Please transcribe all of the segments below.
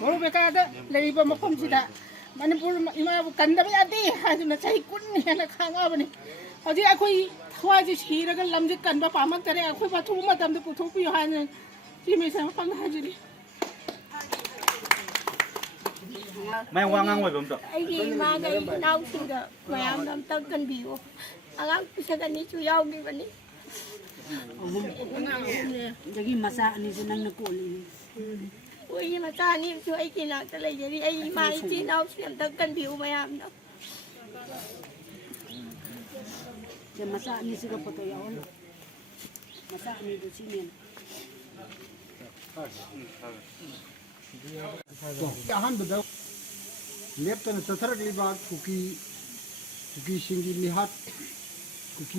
बोरबेकादा लेरिबा मफमसिदा मनपुर इमा कंदब यादे हाजुना चाहि कुन हेना खांगाबनी हजि अखोई थवाजि सिरगा लमजि कनबा पामक तरे अखोई बाथु मतम दे पुथोपि हाने सिमेसा फंग हाजिरि मैं वांगांग ओइ बमतो ꯑꯩꯒꯤ ꯏꯃꯥꯒ ꯏꯅꯥꯎꯁꯤꯡꯒ ꯃꯌꯥꯝꯅ ꯑꯝꯇꯪ ꯀꯟꯕꯤꯌꯨ ꯑꯉꯥꯡ ꯄꯤꯁꯛ ꯑꯅꯤꯁꯨ ꯌꯥꯎꯈꯤꯕꯅꯤ ꯑꯗꯒꯤ ꯃꯆꯥ ꯑꯅꯤꯁꯨ ꯅꯪꯅ ꯀꯣꯜꯂꯤꯅꯤ ꯑꯩꯒꯤ ꯃꯆꯥ ꯑꯅꯤꯁꯨ ꯑꯩꯒꯤ ꯅꯥꯛꯇ ꯂꯩꯖꯔꯤ ꯑꯩ ꯏꯃꯥ ꯏꯆꯦ ꯏꯅꯥꯎꯁꯤꯡ ꯑꯝꯇꯪ ꯀꯟꯕꯤꯌꯨ ꯃꯌꯥꯝꯅ ꯃꯆꯥ ꯑꯅꯤꯁꯤꯒ ꯐꯣꯇꯣ ꯌꯥꯎꯍꯜꯂꯨ ꯃꯆꯥ ꯑꯅꯤꯗꯨ ꯁꯤꯅꯦꯅ ꯑꯍꯥꯟꯕꯗ ꯂꯦꯞꯇꯅ ꯆꯠꯊꯔꯛꯂꯤꯕ ꯀꯨꯀꯤꯁꯤꯡꯒꯤ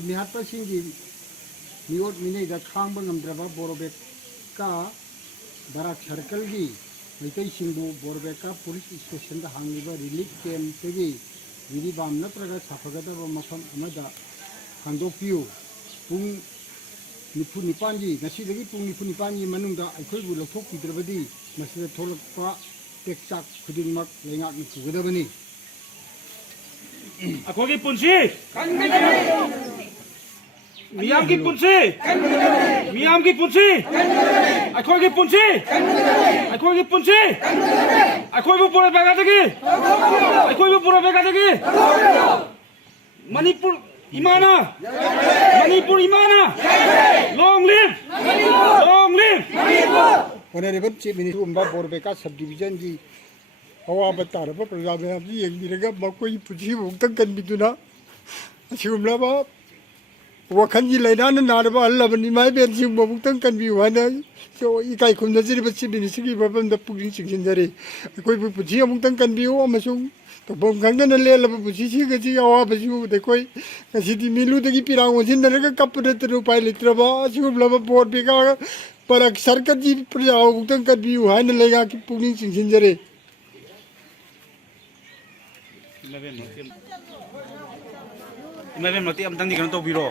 ꯃꯤꯍꯥꯠꯄꯁꯤꯡꯒꯤ ꯃꯤꯑꯣꯠ ꯃꯤꯅꯩꯗ ꯈꯥꯡꯕ ꯉꯝꯗ꯭ꯔꯕ ꯕꯣꯔꯣꯕꯦꯀꯥ ꯕꯔꯥꯛ ꯁꯔꯀꯜꯒꯤ ꯃꯩꯇꯩꯁꯤꯡꯕꯨ ꯕꯣꯔꯣꯕꯦꯀꯥ ꯄꯨꯂꯤꯁ ꯁ꯭ꯇꯦꯁꯟꯗ ꯍꯥꯡꯂꯤꯕ ꯔꯤꯂꯤꯐ ꯀꯦꯝꯞꯇꯒꯤ ꯖꯤꯔꯤꯕꯥꯝ ꯅꯠꯇ꯭ꯔꯒ ꯁꯥꯐꯒꯗꯕ ꯃꯐꯝ ꯑꯃꯗ ꯍꯥꯡꯗꯣꯛꯄꯤꯌꯨ ꯄꯨꯡ 94ꯒꯤ ꯉꯁꯤꯗꯒꯤ ꯄꯨꯡ 94ꯒꯤ ꯃꯅꯨꯡꯗ ꯑꯩꯈꯣꯏꯕꯨ ꯂꯧꯊꯣꯛꯄꯤꯗ꯭ꯔꯕꯗꯤ ꯃꯁꯤꯗ ꯊꯣꯛꯂꯛꯄ ꯇꯦꯛꯆꯥꯛ ꯈꯨꯗꯤꯡꯃꯛ ꯂꯩꯉꯥꯛꯅ ꯄꯨꯒꯗꯕꯅꯤ अखोगी पुंसी मियाम की पुंसी अखोगी पुंसी अखोई वो पूरा बेगा देगी मणिपुर इमाना long live Honorable Chief Minister Umba Borbeka Subdivision की अवाब तारब प्रजा में येंबिरगा मकोई पुजी मुक्तन कनबिदुना असिगुमलाबा वखनगी लैनान नारबा अल्लाबनि माय बेनसि मुक्तन कनबियु हाना सो इकाई खुमनजिरिबा चिफ मिनिस्टर की बबमदा पुगिंग सिंगिनजरे कोई पुजी मुक्तन कनबियु अमसुंग तबम खंगन लेलब पुजी सिगजी अवाबसु देखोई कसिदि मिलुदगी पिरांग ओजिनरगा कपरतरु पाइ लित्रबा असिगुमलाबा बोरबेका परक सरकार जी प्रजा मुक्तन कनबियु हाना लेगा की पुगिंग सिंगिनजरे मैं भी मती अमतंग दिखने तो बिरो